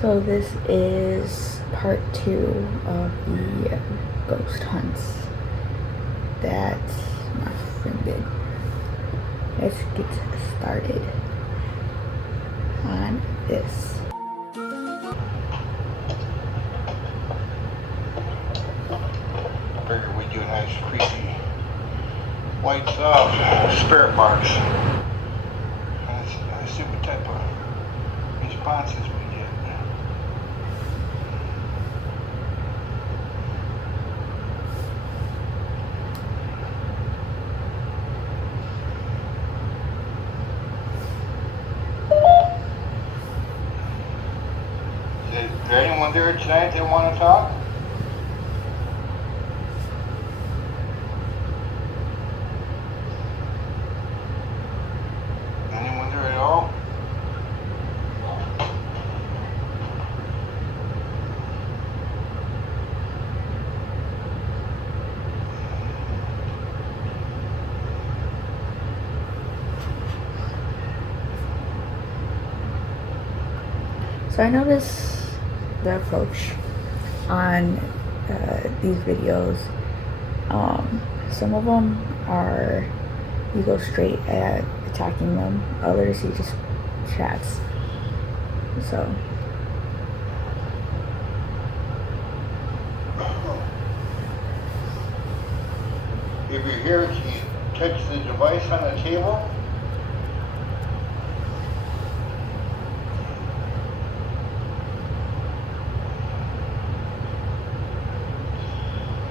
So this is part 2 of the ghost hunts that my friend did. Let's get started on this. Figure we do a nice creepy white spirit box. Let's see what type of responses we get. Is there anyone there tonight that want to talk? Anyone there at all? So I noticed the approach on these videos. Some of them are you go straight at attacking them. Others he just chats. So If you're here, can you touch the device on the table?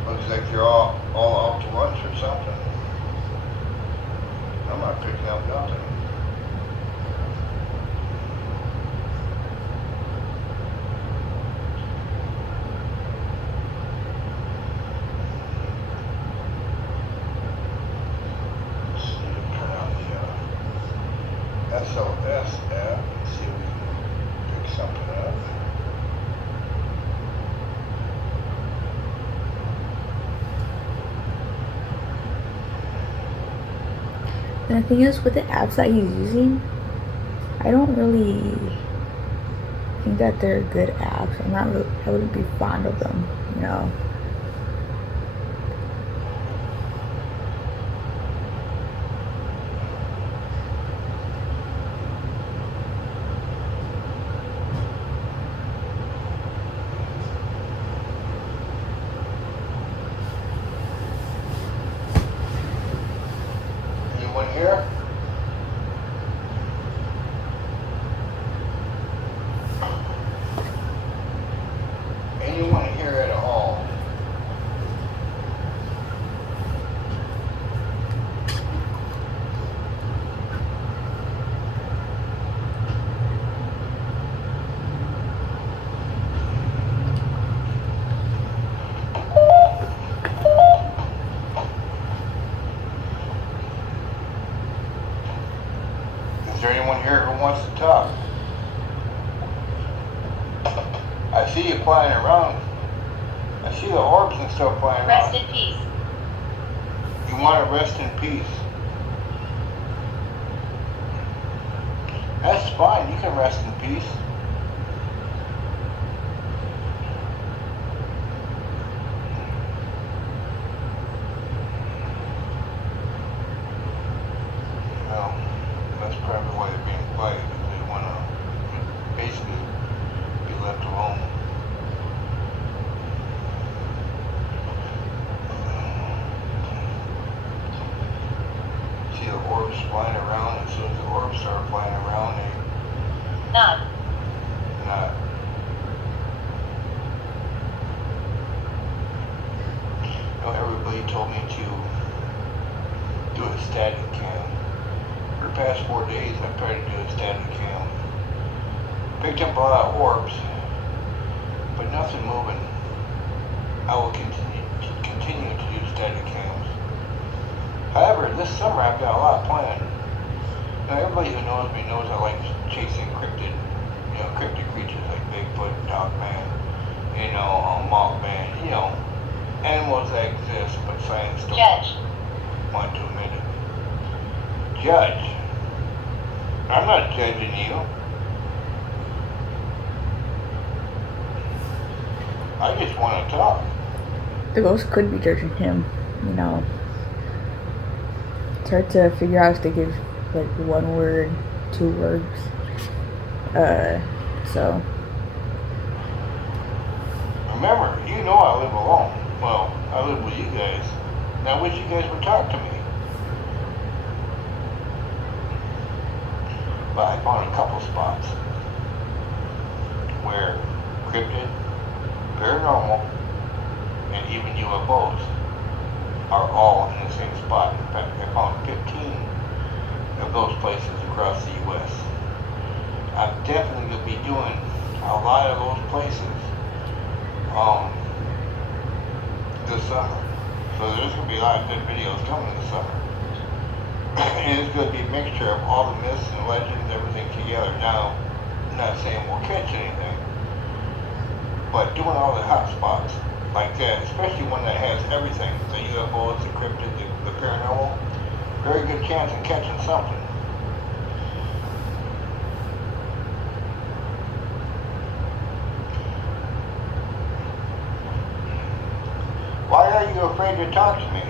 Looks like they're all out to lunch or something. I'm not picking up nothing. Let's see, turn on the SOS app and see if we can pick something up. and the thing is with the apps that he's using, I don't really think that they're good apps. I wouldn't be fond of them, you know. Anyone here? Anyone here at all? Is there anyone here who wants to talk? I see you flying around. I see the orbs and stuff flying around. Rest in peace. You want to rest in peace. That's fine. You can rest in peace. Well, that's probably why they're being quiet, because they want to basically be left alone. See the orbs flying around. As soon as the orbs start flying around, they None. not. You know, everybody told me to do a static cam. For the past 4 days, I've tried to do a static cam. Picked up a lot of orbs, but nothing moving. I will continue to do static cams. However, this summer I've got a lot planned. Now, everybody who knows me knows I like chasing cryptid creatures like Bigfoot, Dogman, Mothman, animals that exist, but science don't Judge. want to admit it. Judge. I'm not judging you. I just want to talk. The ghost could be judging him, you know. It's hard to figure out if they give like 1 word, 2 words. So Remember, you know I live alone. Well, I live with you guys. And I wish you guys would talk to me. But I found a couple spots where cryptid, paranormal, and even UFOs are all in the same spot. In fact, I found 15 of those places across the U.S. I'm definitely going to be doing a lot of those places this summer. So there's going to be a lot of good videos coming this summer. And it's going to be a mixture of all the myths and legends, everything together. Now, I'm not saying we'll catch anything, but doing all the hot spots like that, especially one that has everything, the UFOs, the cryptid, the paranormal, very good chance of catching something. Why are you afraid to talk to me?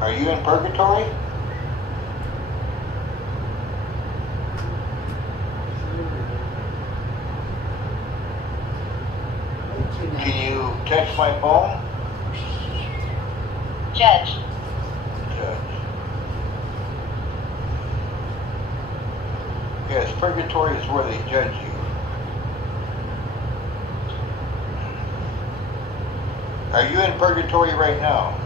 Are you in purgatory? Can you text my phone? Judge. Yes, purgatory is where they judge you. Are you in purgatory right now?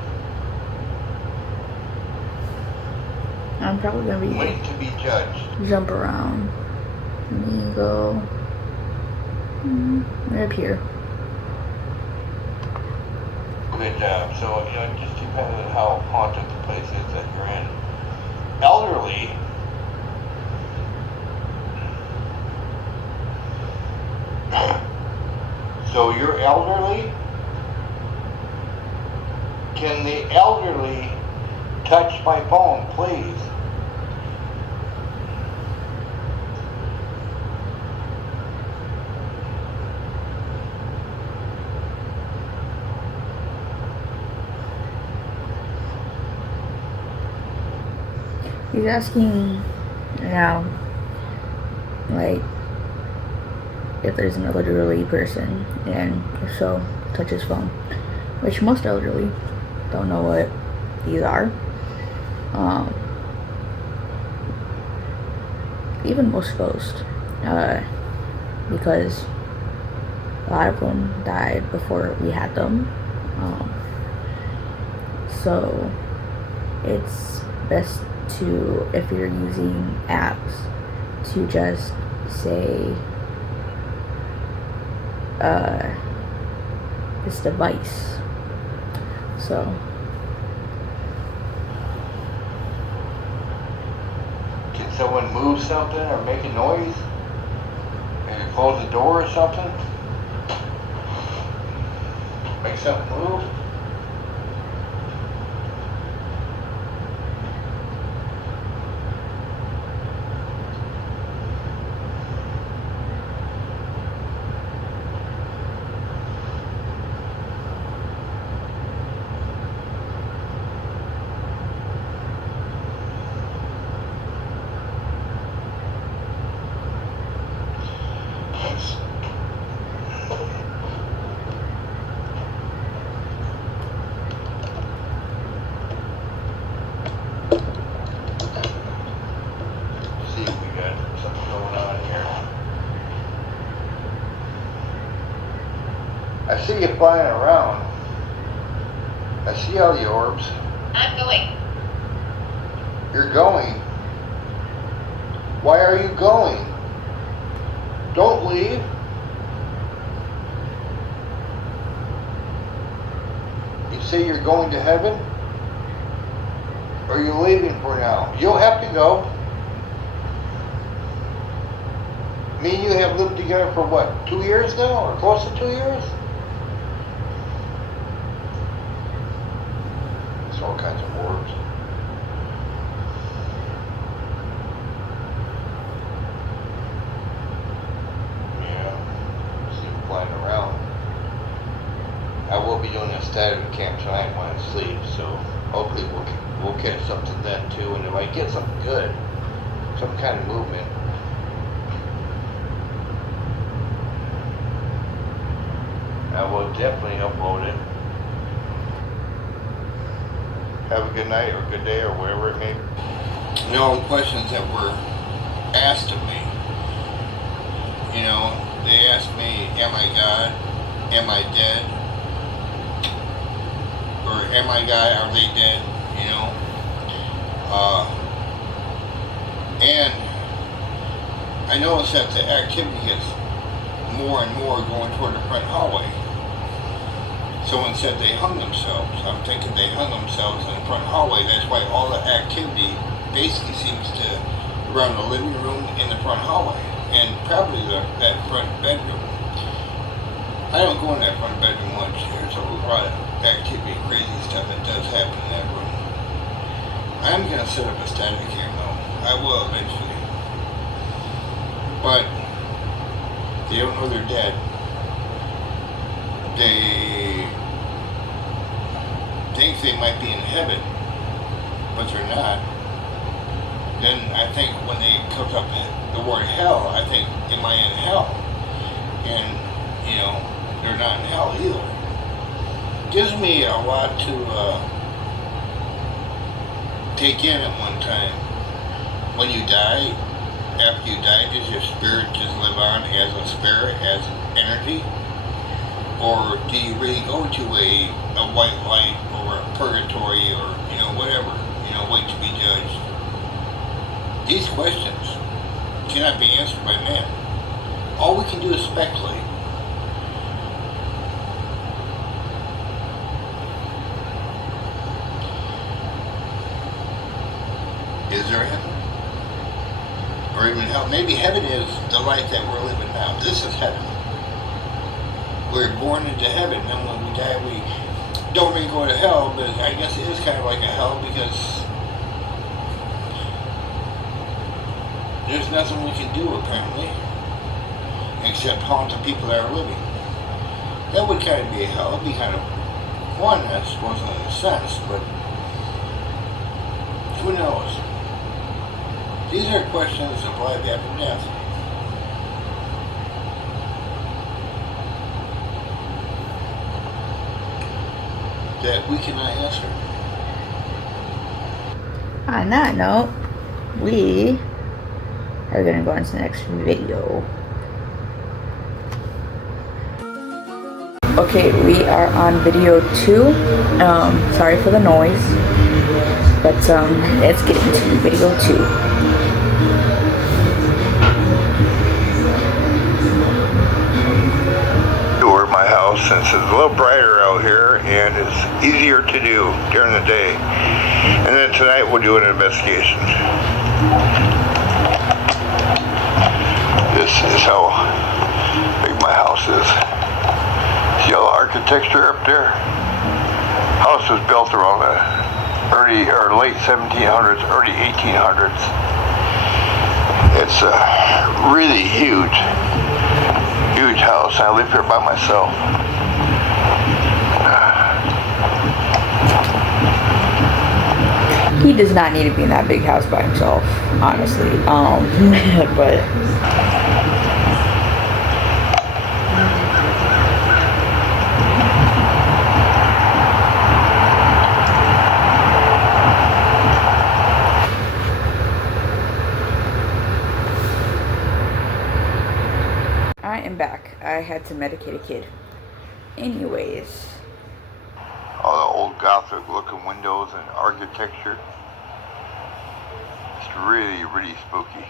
I'm probably gonna be Wait to be judged. jump around. Let me go right up here. Good job. So, it just depends on how haunted the place is that you're in. Elderly, so you're elderly? Can the elderly touch my phone, please? He's asking now, like, if there's an elderly person, and if so, touch his phone. Which most elderly don't know what these are. Even most ghosts, because a lot of them died before we had them. So it's best to, if you're using apps, to just say this device. So Can someone move something or make a noise? Maybe close the door or something? Make something move? See if we got something going on here. I see you flying around. I see all the orbs. I'm going. You're going. Why are you going? Don't leave. You say you're going to heaven? Or are you leaving for now? You'll have to go. Me and you have lived together for what, 2 years now, or close to 2 years? It's all kinds of words. Yeah, see him flying around. I will be doing a static camp tonight when I sleep, so hopefully we'll catch something then too. And if I get something good, some kind of movement, I will definitely upload it. Have a good night or good day or whatever it may be. You know, the questions that were asked of me, you know, they asked me, am I God? Am I dead? Or am I God? Are they dead? You know? And I noticed that the activity gets more and more going toward the front hallway. Someone said they hung themselves. I'm thinking they hung themselves in the front hallway. That's why all the activity basically seems to around the living room in the front hallway, and probably that front bedroom. I don't go in that front bedroom much. There's a lot of activity, crazy stuff that does happen in that room. I'm gonna set up a static cam though. I will eventually, but they don't know they're dead. They think they might be in heaven, but they're not. Then I think when they cook up the word hell, I think, am I in hell? And, you know, they're not in hell either. Gives me a lot to take in at one time. When you die, after you die, does your spirit just live on as a spirit, as energy? Or do you really go to a white light or a purgatory or, you know, whatever, you know, wait to be judged? These questions cannot be answered by man. All we can do is speculate. Is there heaven? Or even hell? Maybe heaven is the life that we're living now. This is heaven. We're born into heaven, and when we die, we don't really go to hell, but I guess it is kind of like a hell because there's nothing we can do, apparently, except haunt the people that are living. That would kind of be a hell. It would be kind of fun, I suppose, in a sense, but who knows? These are questions of life after death. That we cannot answer. On that note, we are going to go into the next video. Okay, we are on video 2. Sorry for the noise, but let's get into video 2. My house, since it's a little brighter out here and it's easier to do during the day. And then tonight we'll do an investigation. This is how big my house is. See all the architecture up there? House was built around the early or late 1700s, early 1800s. It's really huge house. I live here by myself. He does not need to be in that big house by himself, honestly. But I am back. I had to medicate a kid. Anyways. All the old Gothic looking windows and architecture. It's really, really spooky.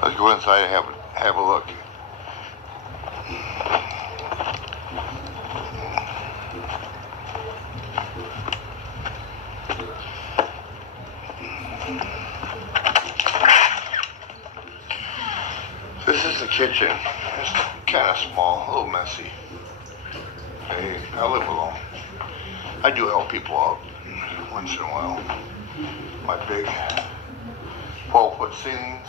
Let's go inside and have a look. kitchen is kind of small, a little messy. Hey, I live alone. I do help people out once in a while. My big 12-foot ceilings.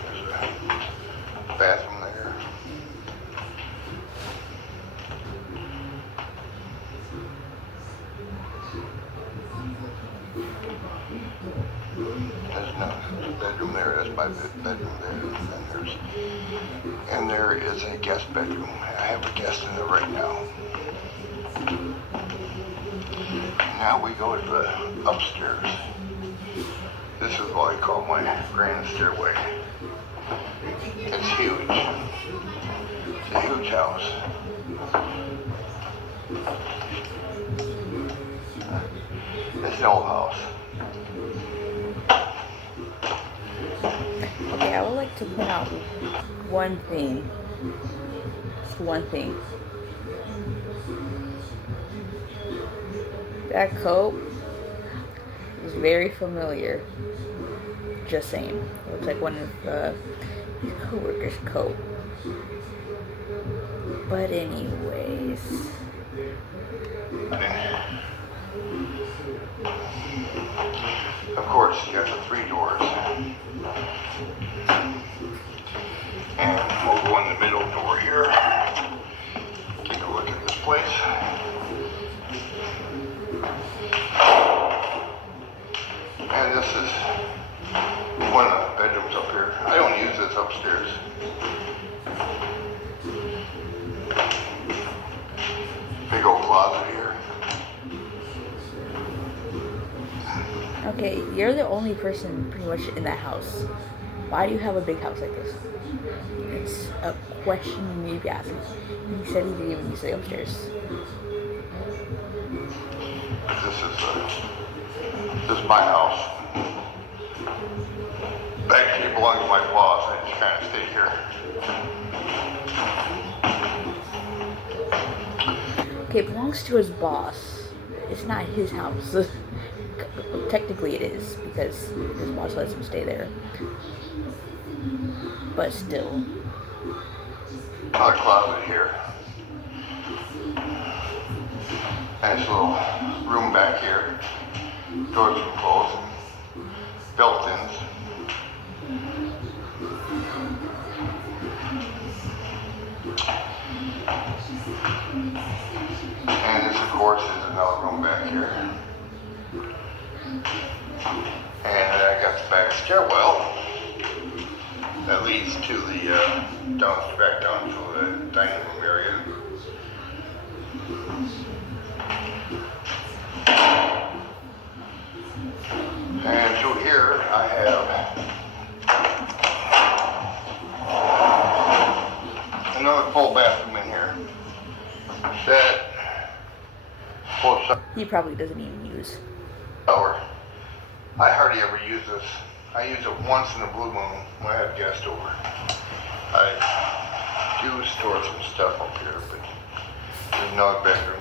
There's a bathroom there. There's a bedroom there. That's my bedroom there. And there is a guest bedroom. I have a guest in there right now. Now we go to the upstairs. This is what I call my grand stairway. It's huge. It's a huge house. It's an old house. Okay, I would like to point out one thing. Just one thing. That coat is very familiar. Just saying. It looks like one of his co-workers' coat. But anyways. Of course, you got the 3 doors. And we'll go in the middle door here. Take a look at this place. And this is one of the bedrooms up here. I don't use this upstairs. Big old closet here. Okay, you're the only person pretty much in that house. Why do you have a big house like this? It's a question you need to be asking. He said he didn't even use the upstairs. This is my house. Actually, it belongs to my boss. I just kind of stay here. Okay, it belongs to his boss. It's not his house. Technically it is, because his boss lets him stay there. But still. Another closet here. Nice little room back here. Doors are closed. Built-ins. And this, of course, is another room back here. And I got the back stairwell that leads to the back down to the dining room area. And through here I have another full bathroom in here. That full He probably doesn't even use. shower. I hardly ever use this. I use it once in a blue moon when I have guests over. I do store some stuff up here, but there's another bedroom.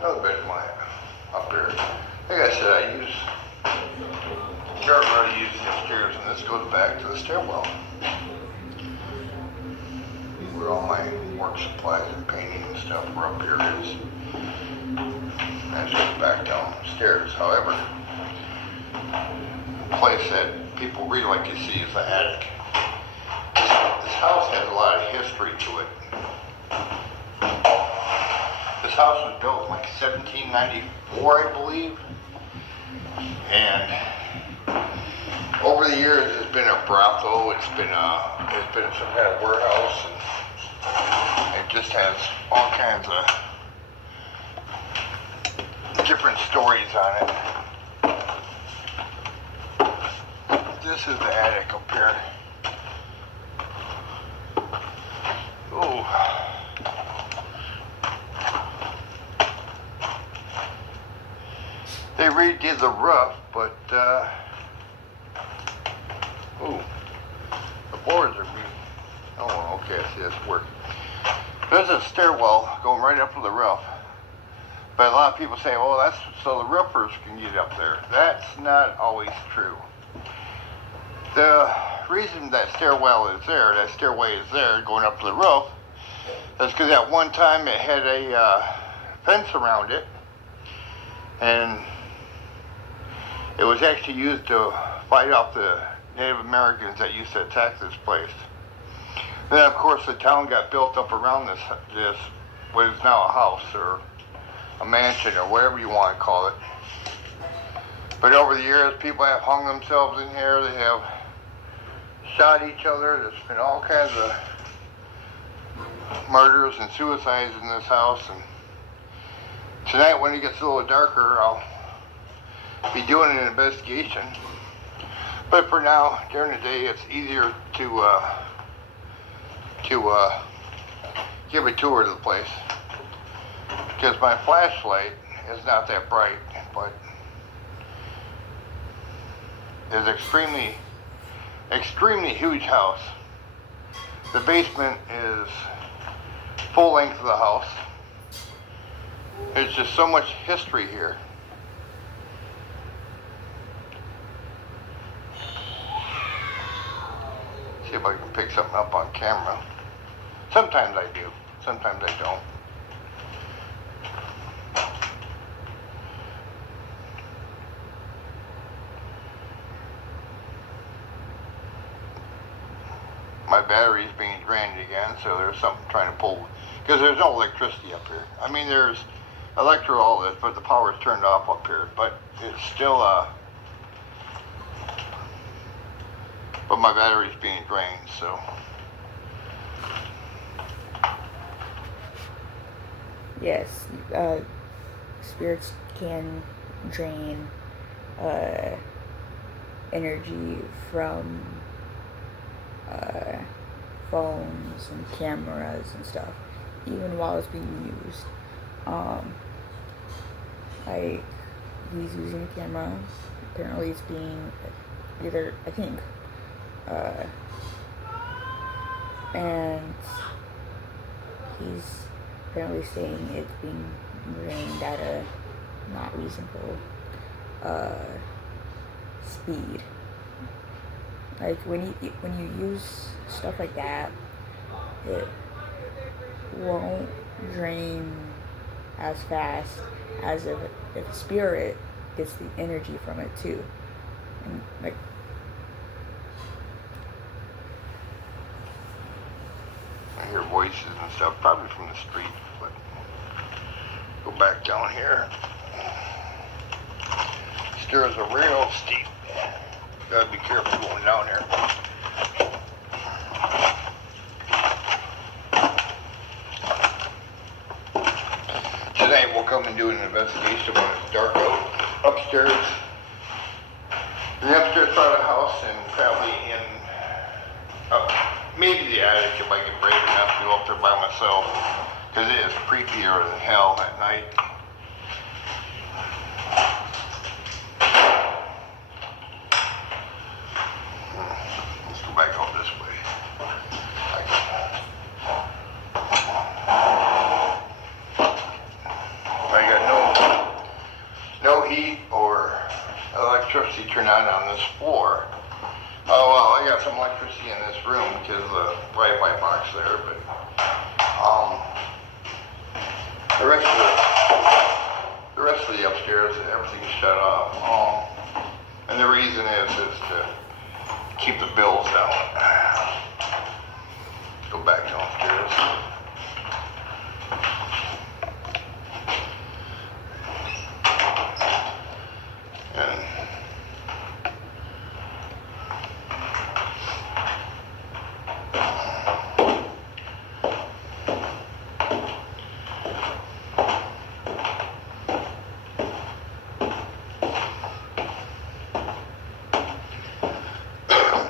Another bedroom up here. Like I said, I already use the upstairs, and this goes back to the stairwell, where all my work supplies and painting and stuff were up here is. And it goes back downstairs. However, the place that people really like to see is the attic. This house has a lot of history to it. This house was built in like 1794, I believe. And over the years, it's been a brothel. It's been some kind of warehouse, and it just has all kinds of different stories on it. This is the attic up here. Oh. They redid the roof, but the boards are okay, I see this work. There's a stairwell going right up to the roof. But a lot of people say, well, that's so the roofers can get up there. That's not always true. The reason that stairway is there going up to the roof, is because at one time it had a fence around it, and it was actually used to fight off the Native Americans that used to attack this place. Then, of course, the town got built up around this what is now a house or a mansion or whatever you want to call it. But over the years, people have hung themselves in here. They have shot each other. There's been all kinds of murders and suicides in this house. And tonight, when it gets a little darker, I'll be doing an investigation. But for now, during the day, it's easier to give a tour of the place, because my flashlight is not that bright, but it's extremely huge house. The basement is full length of the house. There's just so much history here. See if I can pick something up on camera. Sometimes I do, sometimes I don't. My battery's being drained again, so there's something trying to pull, because there's no electricity up here. I mean, there's all this, but the power's turned off up here, but it's still, but my battery's being drained, so. Yes, spirits can drain energy from phones and cameras and stuff, even while it's being used. Like, he's using a camera. Apparently, it's being either, I think, and he's apparently saying it's being drained at a not reasonable speed. Like, when you use stuff like that, it won't drain as fast as if a spirit gets the energy from it too. And like, I hear voices and stuff, probably from the street, but go back down here. Stairs are real steep. Gotta be careful going down here. Tonight we'll come and do an investigation when it's dark out. Upstairs, in the upstairs part of the house, and probably in maybe the attic if I get brave enough to go up there by myself, because it is creepier than hell at night. Let's go back out this way. I got no heat or electricity turned on this floor. Oh well, I got some electricity in this room because of the Wi-Fi box there, but the rest of the upstairs, everything's shut off. And the reason is to keep the bills down. Go back downstairs. And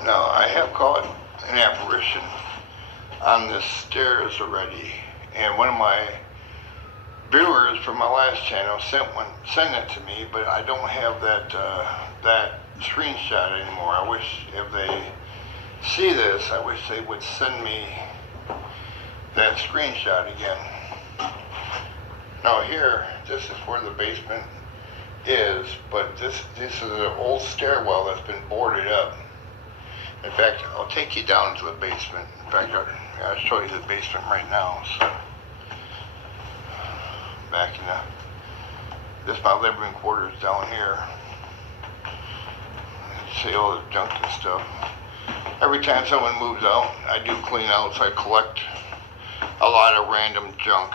now I have caught an apparition on the stairs already, and one of my viewers from my last channel sent it to me, but I don't have that screenshot anymore. I wish if they see this, I wish they would send me that screenshot again. Now here, this is where the basement is, but this is an old stairwell that's been boarded up. In fact, I'll take you down to the basement. In fact, I'll show you the basement right now. So, back in this is my living quarters down here. See all the junk and stuff. Every time someone moves out, I do clean out, so I collect a lot of random junk.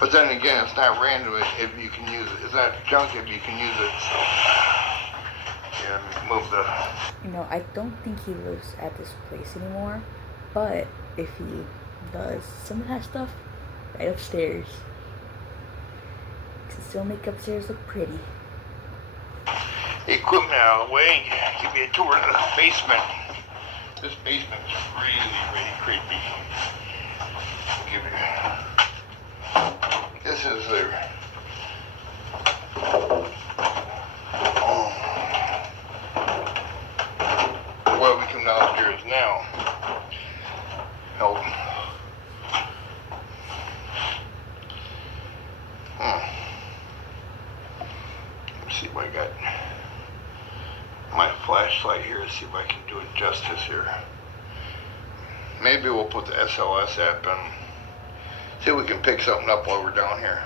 But then again, it's not random if you can use it. It's not junk if you can use it. So, yeah, move the... You know, I don't think he lives at this place anymore, but if he does, some of that stuff right upstairs can still make upstairs look pretty. Equipment out of the way, give you a tour of the basement. This basement's really, really creepy. I'll give you... This is the... Where we come downstairs now. Help. Let's see if I got my flashlight here, see if I can do it justice here. Maybe we'll put the SLS app in. See if we can pick something up while we're down here.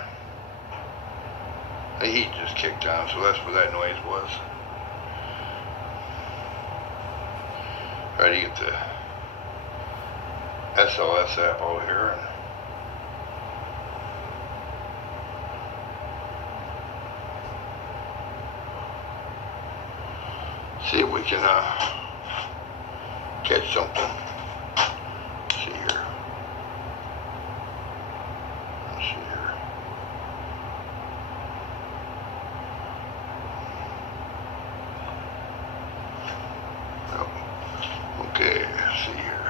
The heat just kicked on, so that's what that noise was. Try to get the SLS app out here. See if we can catch something. Let's see here. Let's see here. Oh. Okay, let's see here.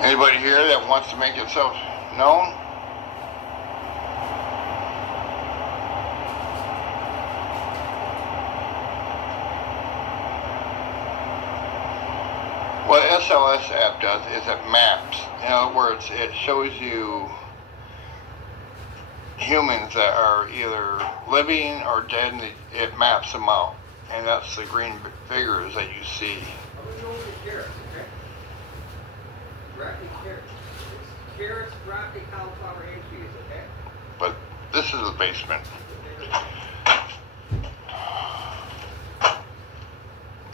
Anybody here that wants to make itself known? What SLS app does is it maps. In other words, it shows you humans that are either living or dead, and it maps them out. And that's the green figures that you see. I'm going to go with carrots, okay? Broccoli, carrots. It's carrots, broccoli, cauliflower, and cheese, okay? But this is the basement.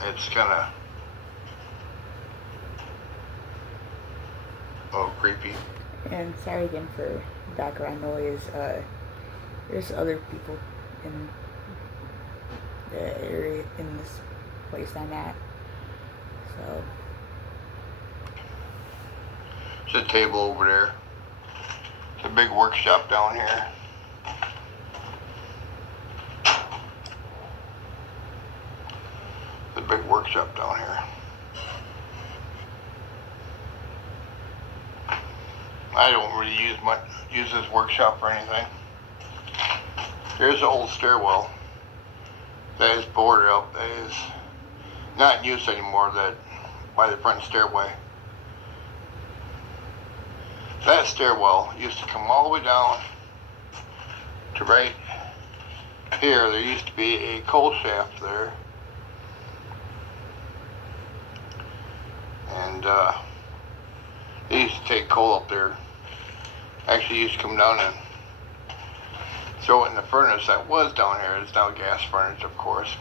It's kind of creepy. And sorry again for background noise. There's other people in the area, in this place I'm at. So There's a table over there. It's a big workshop down here. The big workshop down here. I don't really use this workshop for anything. Here's the old stairwell that is boarded up. That is not in use anymore. That by the front stairway. That stairwell used to come all the way down to right here. There used to be a coal shaft there. And they used to take coal up there. Actually used to come down and throw it in the furnace that was down here. It's now a gas furnace, of course,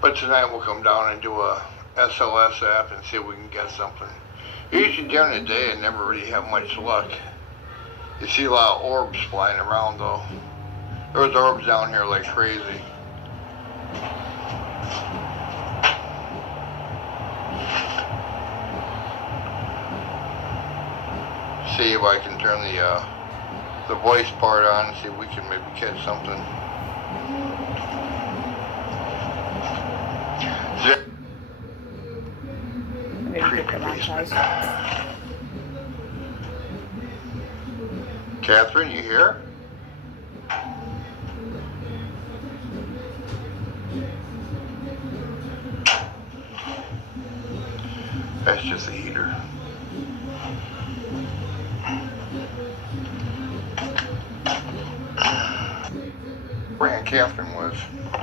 but tonight we'll come down and do a SLS app and see if we can get something. Usually during the day I never really have much luck. You see a lot of orbs flying around though. There's orbs down here like crazy. See if I can turn the voice part on and see if we can maybe catch something. maybe get them outside. Catherine, you here? That's just a heater. Where Aunt Catherine was,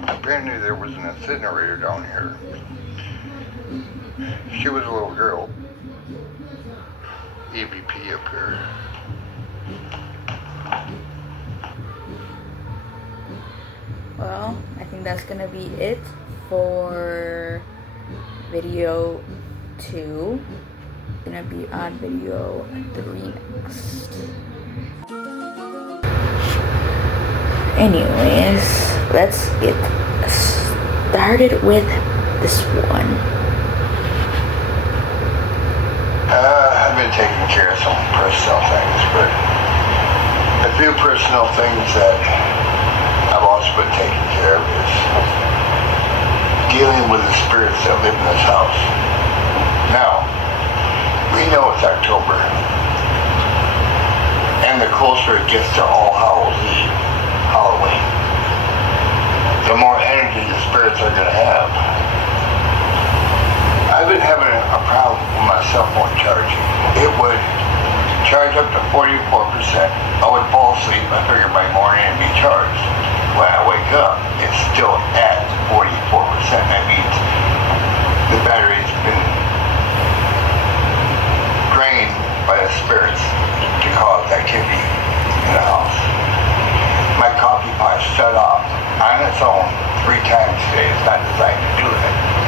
apparently there was an incinerator down here. She was a little girl. EVP up here. Well, I think that's gonna be it for video 2. Gonna be on video 3 next. Anyways, let's get started with this one. I've been taking care of some personal things, but a few personal things that I've also been taking care of is dealing with the spirits that live in this house. Now, we know it's October, and the closer it gets to All Hallows Eve, Halloween, the more energy the spirits are going to have. I've been having a problem with my cell phone charging. It would charge up to 44%. I would fall asleep, I figure by morning it'd be charged. When I wake up, it's still at 44%. That means the battery's been drained by the spirits to cause activity in the house. My coffee pot shut off on its own 3 times today. It's not designed to do that.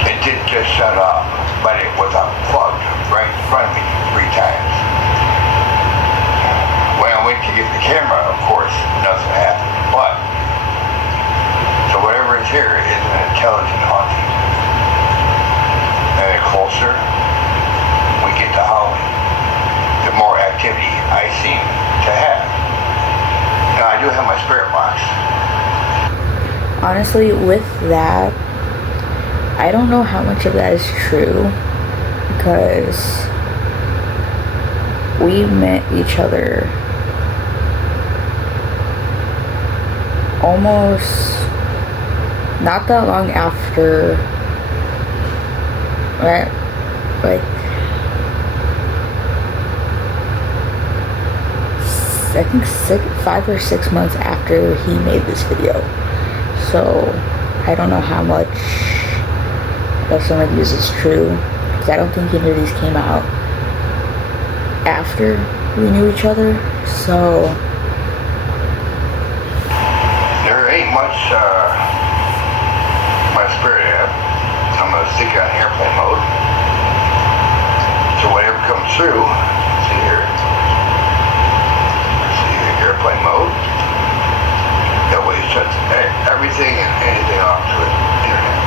It did just shut off, but it was unplugged right in front of me 3 times. When I went to get the camera, of course, nothing happened. But, so whatever is here is an intelligent haunting. And the closer we get to Halloween, the more activity I seem to have. Now, I do have my spirit box. Honestly, with that, I don't know how much of that is true, because we met each other almost not that long after, right? Like, I think 5 or 6 months after he made this video. So I don't know how much of some of these is true, because I don't think any of these came out after we knew each other. So there ain't much my spirit app. I'm gonna stick it on airplane mode. So whatever comes through, see here. See the airplane mode. That way it shuts everything and anything off to the internet.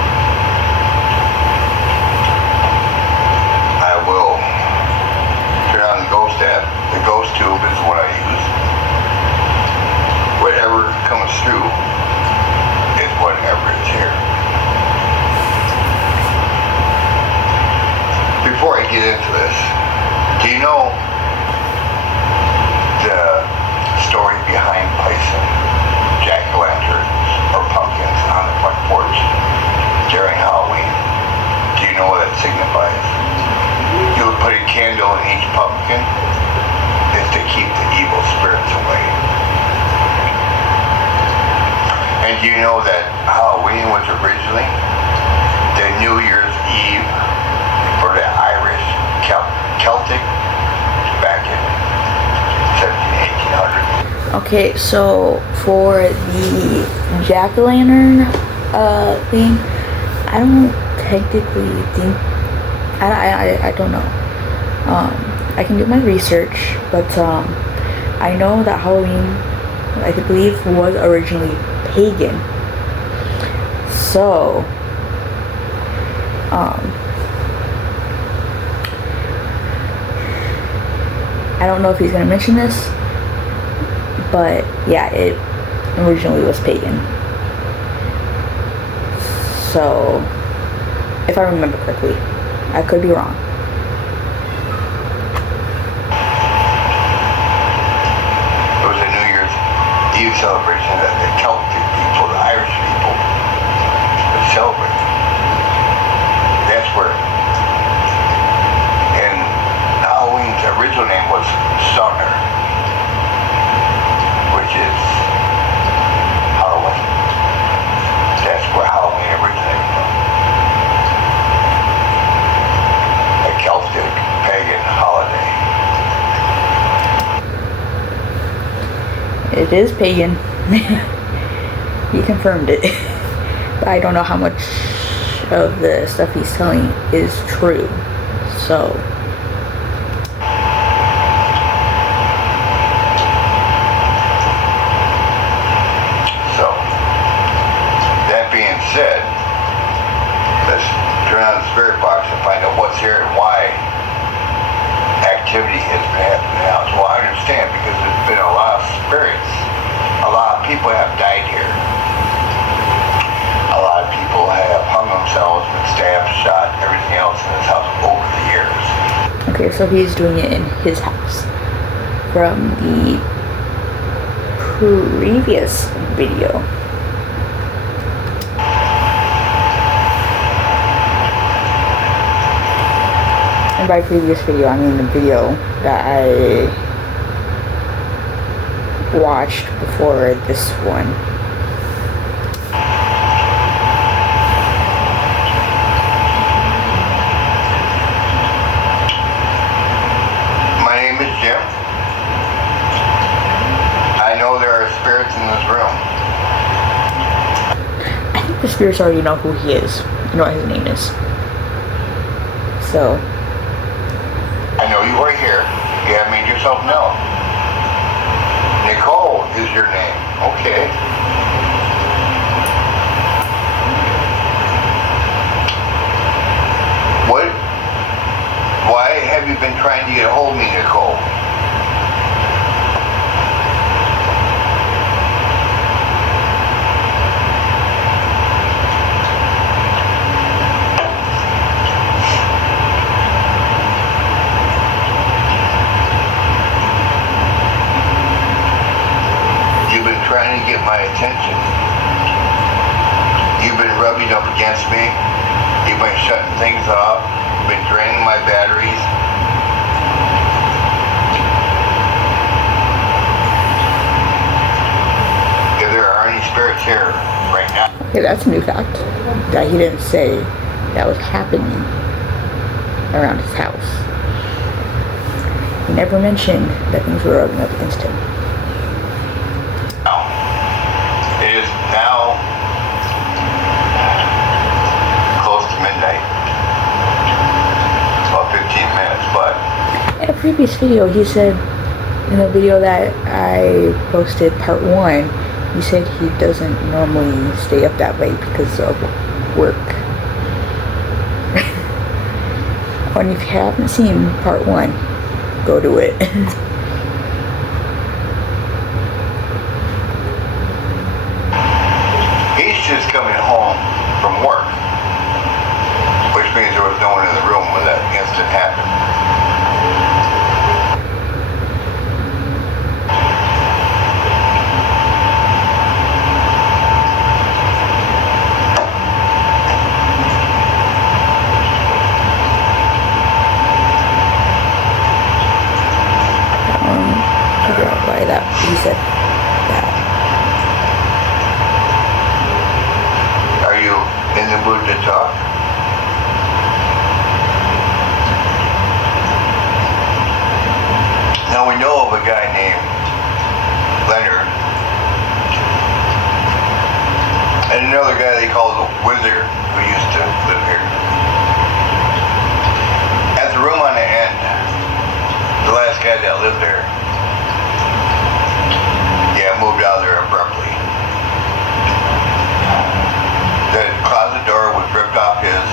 I will turn on the Ghost app. The Ghost Tube is what I use. Whatever comes through is whatever is here. Before I get into this, do you know the story behind placing jack-o'-lanterns or pumpkins on the front porch during Halloween? Do you know what that signifies? You would put a candle in each pumpkin is to keep the evil spirits away. And do you know that Halloween was originally the New Year's Eve for the Irish Celtic back in 1800? okay, so for the jack-o'-lantern thing, I don't technically think, I don't know. I can do my research, but I know that Halloween, I believe, was originally pagan. So I don't know if he's gonna mention this, but yeah, it originally was pagan. So if I remember correctly, I could be wrong. It was a New Year's Eve celebration that the Celtic people, the Irish people, would celebrate. That's where is pagan. He confirmed it. But I don't know how much of the stuff he's telling is true. So that being said, let's turn on the spirit box and find out what's here and why activity has been happening now. So I understand, because there's been a lot of spirits. A lot of people have died here. A lot of people have hung themselves, been stabbed, shot, everything else in this house over the years. okay, so he's doing it in his house. From the previous video, and by previous video I mean the video that I watched before this one. My name is Jim. I know there are spirits in this room. I think the spirits already know who he is. You know what his name is. So I know you are here. You have made yourself known. Nicole is your name. Okay. What? Why have you been trying to get a hold of me, Nicole? You've been trying to get my attention. You've been rubbing up against me. You've been shutting things off. You've been draining my batteries. If there are any spirits here right now. okay, that's a new fact that he didn't say that was happening around his house. He never mentioned that things were rubbing up against him. It is now close to midnight. About 15 minutes, but In a previous video, he said, in the video that I posted, part 1, he said he doesn't normally stay up that late because of work. And if you haven't seen part 1, go do it. he's just coming home from work, which means there was no one in the room when that incident happened. Figure out why that he said that. Are you in the mood to talk? Now we know of a guy named Leonard and another guy they call the Wizard who used to live here. At the room on the end, the last guy that lived there, moved out of there abruptly. The closet door was ripped off his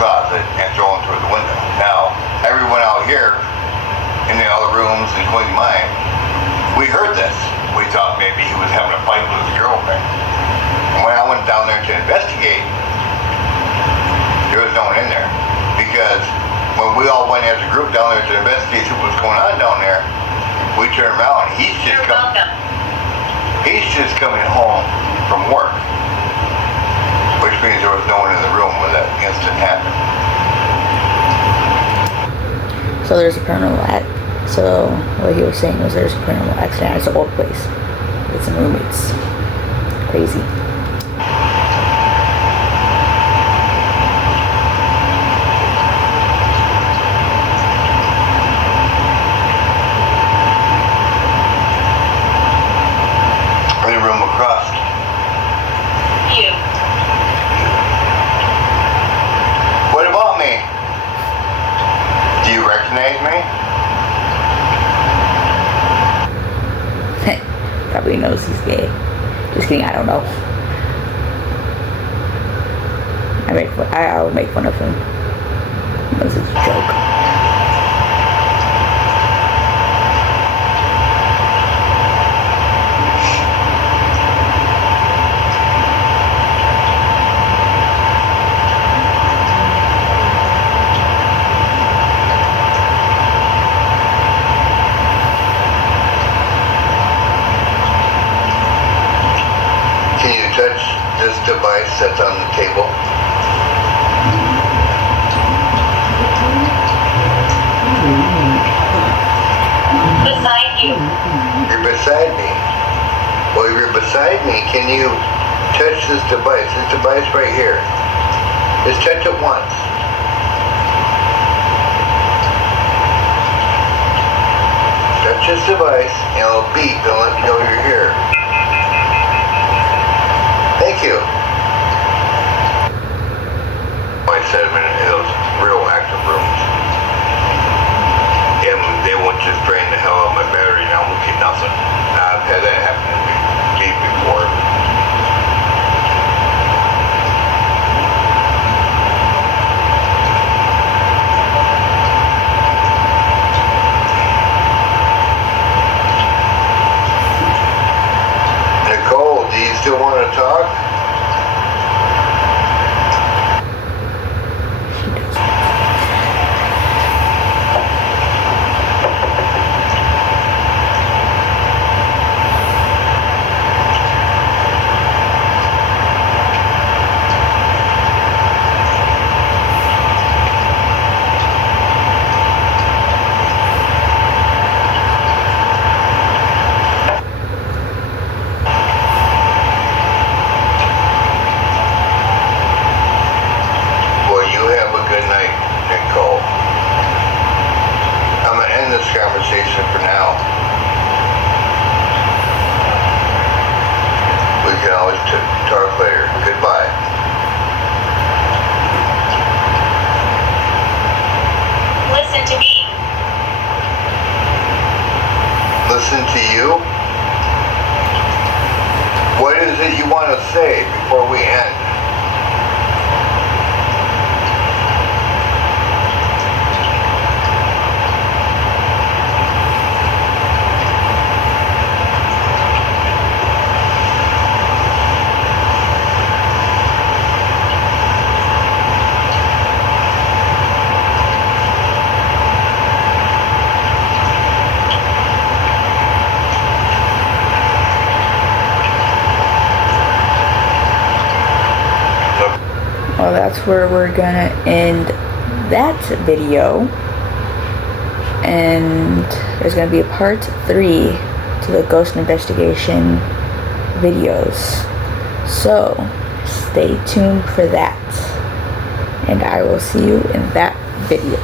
closet and thrown through the window. Now, everyone out here in the other rooms, including mine, we heard this. We thought maybe he was having a fight with his girlfriend. And when I went down there to investigate, there was no one in there. Because when we all went as a group down there to investigate what was going on down there, we turned around and he's just coming home from work. Which means there was no one in the room when that incident happened. So there's a paranormal act. So what he was saying was there's a paranormal accident. It's an old place with some roommates. Crazy. Just kidding, I don't know. I'll make fun of him. This is a joke. Can you touch this device that's on the table? Beside you. You're beside me. Well, if you're beside me, can you touch this device? This device right here. Just touch it once. Touch this device and it'll beep and let me know you're here. Thank you. I said I'm in those real active rooms. And they won't just drain the hell out of my battery and I won't get nothing. I've had that happen to me before. Nicole, do you still want to talk? Well, you have a good night, Nicole. I'm going to end this conversation for now. We can always talk later. Goodbye. Listen to me. Listen to you? What is it you want to say before we end? Well, that's where we're gonna end that video. And there's gonna be a part 3 to the ghost investigation videos. So, stay tuned for that. And I will see you in that video.